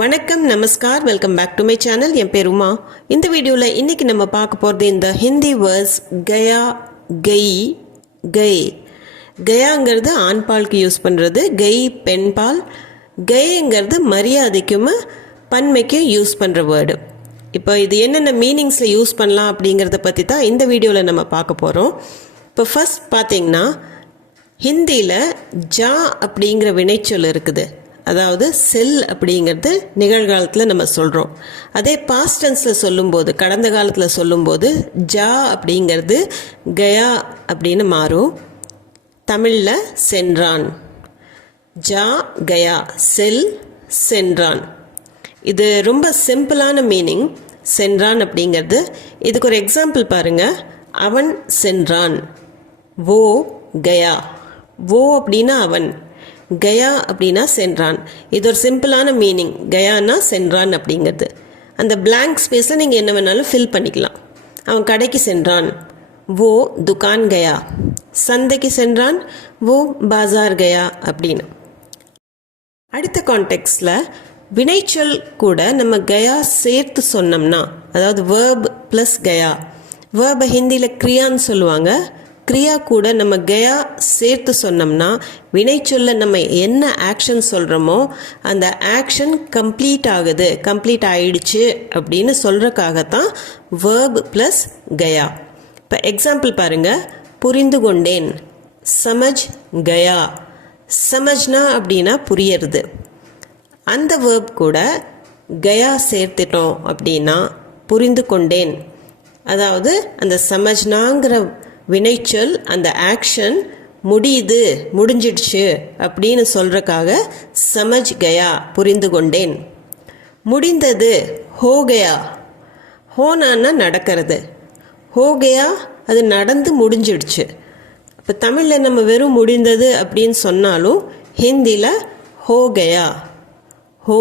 வணக்கம், நமஸ்கார், welcome back to my channel. என் பேர் உமா. இந்த வீடியோவில் இன்றைக்கி நம்ம பார்க்க போகிறது இந்த ஹிந்தி வேர்ட்ஸ் கயா, கை, கை. கயாங்கிறது ஆண்பாலுக்கு யூஸ் பண்ணுறது, கை பெண்பால், கைங்கிறது மரியாதைக்கும் பன்மைக்கும் யூஸ் பண்ணுற வேர்டு. இப்போ இது என்னென்ன மீனிங்ஸில் யூஸ் பண்ணலாம் அப்படிங்கிறத பற்றி தான் இந்த வீடியோவில் நம்ம பார்க்க போகிறோம். இப்போ ஃபஸ்ட் பார்த்திங்கன்னா ஹிந்தியில் ஜா அப்படிங்கிற வினைச்சொல் இருக்குது. அதாவது செல் அப்படிங்கிறது நிகழ்காலத்தில் நம்ம சொல்கிறோம். அதே பாஸ்ட் டென்ஸில் சொல்லும்போது, கடந்த காலத்தில் சொல்லும்போது ஜா அப்படிங்கிறது கயா அப்படின்னு மாறும். தமிழில் சென்றான், ஜா கயா, செல் சென்றான். இது ரொம்ப சிம்பிளான மீனிங், சென்றான் அப்படிங்கிறது. இதுக்கு ஒரு எக்ஸாம்பிள் பாருங்கள். அவன் சென்றான், வோ கயா. வோ அப்படின்னா அவன், கயா அப்படின்னா சென்றான். இது ஒரு சிம்பிளான மீனிங். கயானா சென்றான் அப்படிங்கிறது. அந்த பிளாங்க் ஸ்பேஸில் நீங்கள் என்ன வேணாலும் ஃபில் பண்ணிக்கலாம். அவன் கடைக்கு சென்றான், வோ துகான் கயா. சந்தைக்கு சென்றான், வோ பாசார் கயா அப்படின்னு. அடுத்த கான்டெக்ஸ்டில் வினைச்சொல் கூட நம்ம கயா சேர்த்து சொன்னோம்னா, அதாவது வேர்ப் ப்ளஸ் கயா. வேர்பை ஹிந்தியில் கிரியான்னு சொல்லுவாங்க. கிரியா கூட நம்ம கயா சேர்த்து சொன்னோம்னா வினைச்சொல்ல நம்ம என்ன ஆக்ஷன் சொல்கிறோமோ அந்த ஆக்ஷன் கம்ப்ளீட் ஆகுது, கம்ப்ளீட் ஆயிடுச்சு அப்படின்னு சொல்கிறக்காகத்தான் வேர்ப் ப்ளஸ் கயா. இப்போ எக்ஸாம்பிள் பாருங்கள். புரிந்து கொண்டேன், சமஜ் கயா. சமஜ்னா அப்படின்னா புரியறது. அந்த வேர்ப் கூட கயா சேர்த்துட்டோம் அப்படின்னா புரிந்து கொண்டேன். அதாவது அந்த சமஜ்னாங்கிற வினைச்சொல், அந்த ஆக்ஷன் முடியுது, முடிஞ்சிடுச்சு அப்படின்னு சொல்கிறக்காக சமஜ் கயா, புரிந்து கொண்டேன். முடிந்தது, ஹோ கயா. ஹோனான்னா நடக்கிறது, ஹோ கயா அது நடந்து முடிஞ்சிடுச்சு. இப்போ தமிழில் நம்ம வெறும் முடிந்தது அப்படின்னு சொன்னாலும் ஹிந்தியில் ஹோ கயா, ஹோ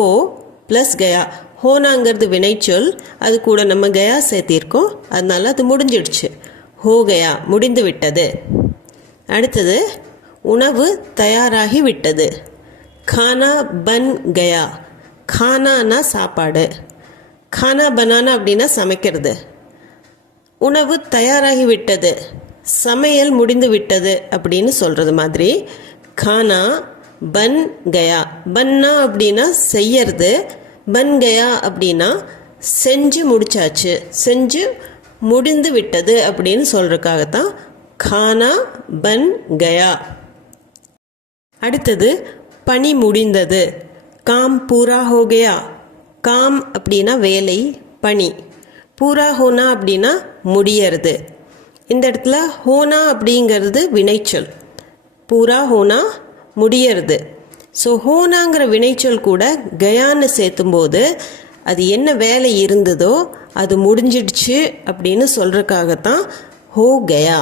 ப்ளஸ் கயா. ஹோனாங்கிறது வினைச்சொல், அது கூட நம்ம கயா சேர்த்திருக்கோம், அதனால அது முடிஞ்சிடுச்சு. ஹோ கயா, முடிந்து விட்டது. அடுத்தது உணவு தயாராகி விட்டது. கானா பன் கயா. கானானா சாப்பாடு, கானா பனானா அப்படின்னா சமைக்கிறது. உணவு தயாராகி விட்டது, சமையல் முடிந்து விட்டது அப்படின்னு சொல்கிறது மாதிரி கானா பன் கயா. பன்னா அப்படின்னா செய்யறது, பன் கயா அப்படின்னா செஞ்சு முடிச்சாச்சு, செஞ்சு முடிந்து விட்டது அப்படின்னு சொல்கிறதுக்காகத்தான் கானா பன் கயா. அடுத்தது பணி முடிந்தது, காம் பூரா ஹோ கயா. காம் அப்படின்னா வேலை, பணி. பூரா ஹோனா அப்படின்னா முடியறது. இந்த இடத்துல ஹோனா அப்படிங்கிறது வினைச்சொல், பூரா ஹோனா முடியறது. ஸோ ஹோனாங்கிற வினைச்சொல் கூட கயான்னு சேர்த்தும்போது அது என்ன வேலை இருந்ததோ அது முடிஞ்சிடுச்சு அப்படின்னு சொல்கிறதுக்காகத்தான் ஹோ கயா.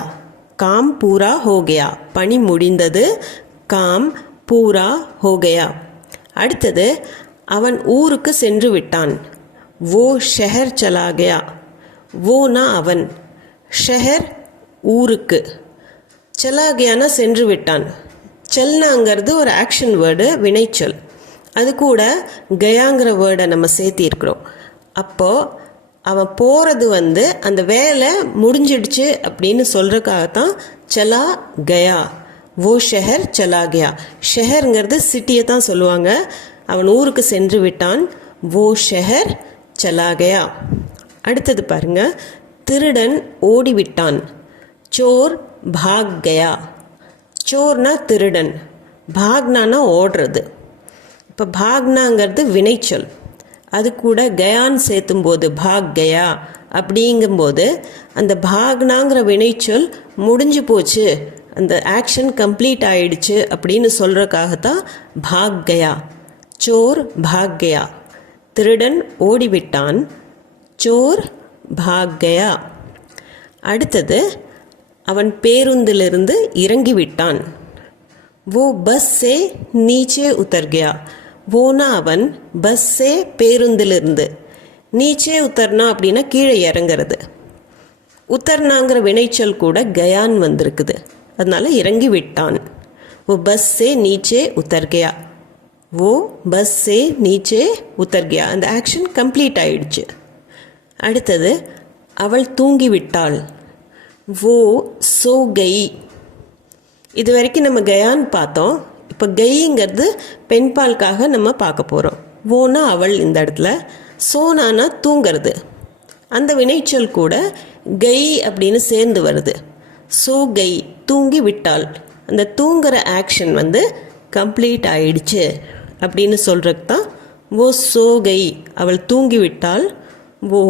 காம் பூரா ஹோ கயா, பணி முடிந்தது, காம் பூரா ஹோ கயா. அடுத்தது அவன் ஊருக்கு சென்று விட்டான், வோ ஷஹர் சலா கயா. வோனா அவன், ஷஹர் ஊருக்கு, சலா கயானா சென்று விட்டான். செல்னாங்கிறது ஒரு ஆக்ஷன் வேர்டு, வினைச்சொல். அது கூட கயாங்கிற வேர்டை நம்ம சேர்த்திருக்கிறோம். அப்போது அவன் போகிறது அந்த வேலை முடிஞ்சிடுச்சு அப்படின்னு சொல்கிறதுக்காகத்தான் சலா கயா, வோ ஷஹர் சலா கயா. ஷஹருங்கிறது சிட்டியை தான் சொல்லுவாங்க. அவன் ஊருக்கு சென்று விட்டான், வோ ஷஹர் சலா கயா. அடுத்தது பாருங்க, திருடன் ஓடிவிட்டான், சோர் பாக் கயா. சோர்னா திருடன், பாக்னானா ஓடுறது. இப்போ பாக்னாங்கிறது வினைச்சொல், அது கூட கயான்னு சேர்த்தும்போது பாக் கயா அப்படிங்கும்போது அந்த பாக்னாங்கிற வினைச்சொல் முடிஞ்சு போச்சு, அந்த ஆக்ஷன் கம்ப்ளீட் ஆயிடுச்சு அப்படின்னு சொல்கிறதுக்காகத்தான் பாக் கயா, சோர் பாக் கயா. திருடன் ஓடிவிட்டான், சோர் பாக் கயா. அடுத்தது அவன் பேருந்திலிருந்து இறங்கிவிட்டான், वो बस से नीचे उतर गया. வோனா அவன், பஸ்ஸே பேருந்திலிருந்து, நீச்சே உத்தர்னா அப்படின்னா கீழே இறங்கிறது. உத்தர்னாங்கிற வினைச்சொல் கூட கயான் வந்திருக்குது, அதனால இறங்கி விட்டான். वो बस से नीचे उतर गया. वो बस से नीचे उतर गया. அந்த ஆக்ஷன் கம்ப்ளீட் ஆயிடுச்சு. அடுத்தது அவள் தூங்கி விட்டாள். वो सो गई. இது வரைக்கும் நம்ம கயான்னு பார்த்தோம். இப்போ கெய்ங்கிறது பெண்பாலுக்காக நம்ம பார்க்க போகிறோம். ஓனா அவள் இந்த இடத்துல, சோனானா தூங்கிறது. அந்த வினைச்சொல் கூட கை அப்படின்னு சேர்ந்து வருது. சோ கை தூங்கி விட்டாள். அந்த தூங்குற ஆக்ஷன் கம்ப்ளீட் ஆயிடுச்சு அப்படின்னு சொல்கிறது தான் ஓ சோ கை. அவள் தூங்கி விட்டாள். ஓ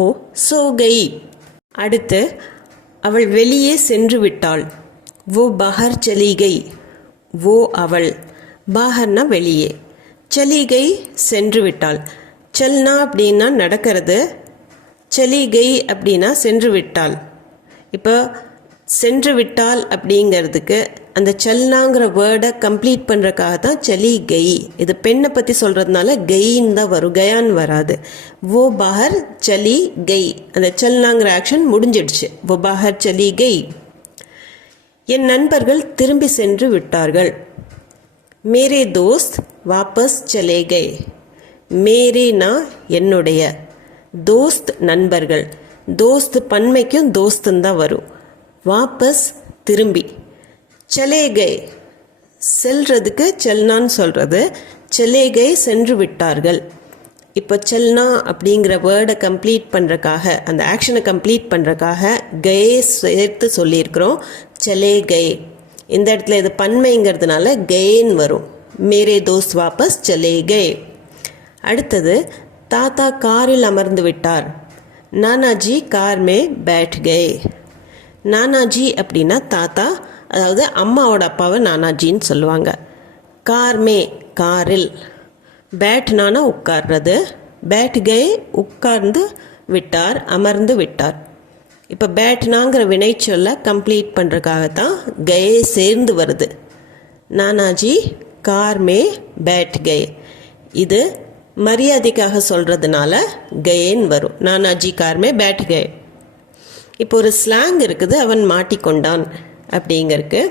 சோ கை. அடுத்து அவள் வெளியே சென்று விட்டாள். वो बाहर चली गई. वो அவள், பாஹர்னா வெளியே, चली गई சென்று விட்டாள். चलना அப்படின்னா நடக்கிறது, चली गई அப்படின்னா சென்று விட்டாள். இப்போ சென்று விட்டாள் அப்படிங்கிறதுக்கு அந்த சல்னாங்கிற வேர்டை கம்ப்ளீட் பண்ணுறக்காக தான் சலி கை. இது பெண்ணை பற்றி சொல்கிறதுனால கெயின்னு தான் வரும், கயான்னு வராது. ஓ பாஹர் சலி கை. அந்த சல்னாங்கிற ஆக்ஷன் முடிஞ்சிடுச்சு. ஓ பாஹர் சலி கை. என் நண்பர்கள் திரும்பி சென்று விட்டார்கள். மேரே தோஸ்த் வாபஸ் சலே கை. மேரேனா என்னுடைய, தோஸ்த் நண்பர்கள். தோஸ்த் பன்மைக்கும் தோஸ்துன்னு தான் வரும். வாபஸ் திரும்பி. சலேகை செல்றதுக்கு செல்னான்னு சொல்கிறது. சலேகை சென்று விட்டார்கள். இப்போ செல்னா அப்படிங்கிற வேர்டை கம்ப்ளீட் பண்ணுறக்காக, அந்த ஆக்ஷனை கம்ப்ளீட் பண்ணுறக்காக கே சேர்த்து சொல்லியிருக்கிறோம். சலேகை. இந்த இடத்துல இது பன்மைங்கிறதுனால கேன்னு வரும். மேரே தோஸ்த் வாபஸ் சலேகை. அடுத்தது தாத்தா காரில் அமர்ந்து விட்டார். நானாஜி கார் மே பேட் கே. நானாஜி அப்படின்னா தாத்தா, அதாவது அம்மாவோட அப்பாவை நானாஜின்னு சொல்லுவாங்க. கார்மே காரில். பேட்னானா உட்கார்றது. பேட் கே உட்கார்ந்து விட்டார், அமர்ந்து விட்டார். இப்போ பேட்னாங்கிற வினைச்சொல்லை கம்ப்ளீட் பண்ணுறதுக்காகத்தான் கே சேர்ந்து வருது. நானாஜி கார்மே பேட் கே. இது மரியாதைக்காக சொல்கிறதுனால கேன்னு வரும். நானாஜி கார்மே பேட் கே. இப்போ ஒரு ஸ்லாங் இருக்குது, அவன் மாட்டிக்கொண்டான் அப்படிங்கிறதுக்கு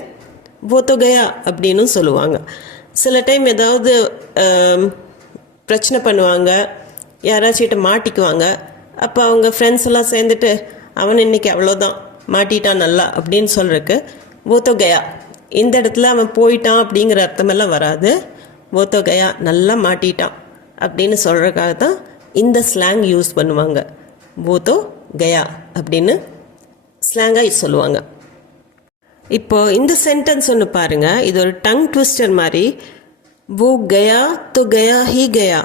போத்தோ கயா அப்படின்னு சொல்லுவாங்க. சில டைம் ஏதாவது பிரச்சனை பண்ணுவாங்க, யாராச்சிட்ட மாட்டிக்குவாங்க. அப்போ அவங்க ஃப்ரெண்ட்ஸ் எல்லாம் சேர்ந்துட்டு அவன் இன்னைக்கு அவ்வளோதான் மாட்டிட்டான் நல்லா அப்படின்னு சொல்கிறதுக்கு போத்தோ கயா. இந்த இடத்துல அவன் போயிட்டான் அப்படிங்கிற அர்த்தமெல்லாம் வராது. போத்தோ கயா நல்லா மாட்டிட்டான் அப்படின்னு சொல்கிறதுக்காக தான் இந்த ஸ்லாங் யூஸ் பண்ணுவாங்க. போத்தோ கயா அப்படின்னு ஸ்லாங்காக சொல்லுவாங்க. இப்போ இந்த சென்டென்ஸ் ஒன்று பாருங்கள், இது ஒரு டங் ட்விஸ்டர் மாதிரி. वो गया तो गया ही गया.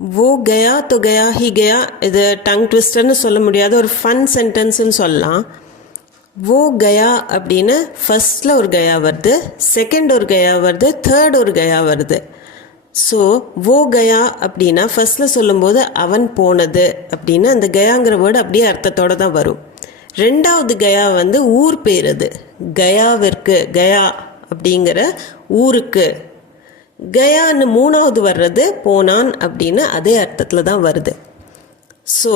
वो गया तो गया ही गया. இது டங் ட்விஸ்டர்னு சொல்ல முடியாத ஒரு ஃபன் சென்டென்ஸ்னு சொல்லலாம். वो गया அப்படின்னு ஃபர்ஸ்டில் ஒரு கயா வருது, செகண்ட் ஒரு கயா வருது, தேர்ட் ஒரு கயா வருது. ஸோ वो गया அப்படின்னா ஃபர்ஸ்டில் சொல்லும்போது அவன் போனது அப்படின்னு அந்த கயாங்கிற வேர்டு அப்படியே அர்த்தத்தோடு தான் வரும். ரெண்டாவது கயா ஊர் பேர். அது கயாவிற்கு, கயா அப்படிங்கிற ஊருக்கு. கயான்னு மூணாவது வர்றது போனான் அப்படின்னு அதே அர்த்தத்தில் தான் வருது. ஸோ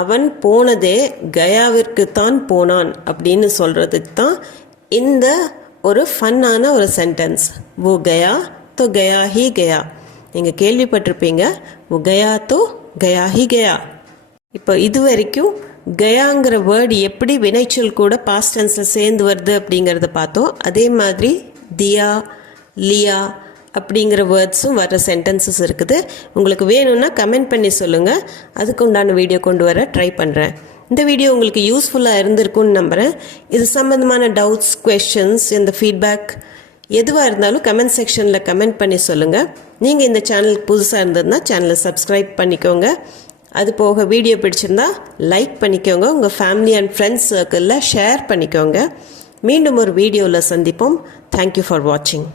அவன் போனதே கயாவிற்கு தான் போனான் அப்படின்னு சொல்கிறதுக்கு தான் இந்த ஒரு ஃபன்னான ஒரு சென்டென்ஸ். वो गया तो गया ही गया. நீங்கள் கேள்விப்பட்டிருப்பீங்க, वो गया तो गया ही गया. இப்போ இது வரைக்கும் கயாங்கிற வேர்டு எப்படி வினைச்சொல் கூட பாஸ்ட் டென்ஸில் சேர்ந்து வருது அப்படிங்கிறத பார்த்தோம். அதே மாதிரி தியா, லியா அப்படிங்கிற வேர்ட்ஸும் வர சென்டென்சஸ் இருக்குது. உங்களுக்கு வேணும்னா கமெண்ட் பண்ணி சொல்லுங்கள், அதுக்கு உண்டான வீடியோ கொண்டு வர ட்ரை பண்ணுறேன். இந்த வீடியோ உங்களுக்கு யூஸ்ஃபுல்லாக இருந்திருக்கும்னு நம்புகிறேன். இது சம்மந்தமான டவுட்ஸ், குவெஷன்ஸ், இந்த ஃபீட்பேக் எதுவாக இருந்தாலும் கமெண்ட் செக்ஷனில் கமெண்ட் பண்ணி சொல்லுங்கள். நீங்கள் இந்த சேனலுக்கு புதுசாக இருந்ததுன்னா சேனலை சப்ஸ்கிரைப் பண்ணிக்கோங்க. அது போக வீடியோ பிடிச்சிருந்தா லைக் பண்ணிக்கோங்க. உங்கள் ஃபேமிலி அண்ட் ஃப்ரெண்ட்ஸ் சர்க்கிளில் ஷேர் பண்ணிக்கோங்க. மீண்டும் ஒரு வீடியோவில் சந்திப்போம். தேங்க்யூ ஃபார் வாட்சிங்.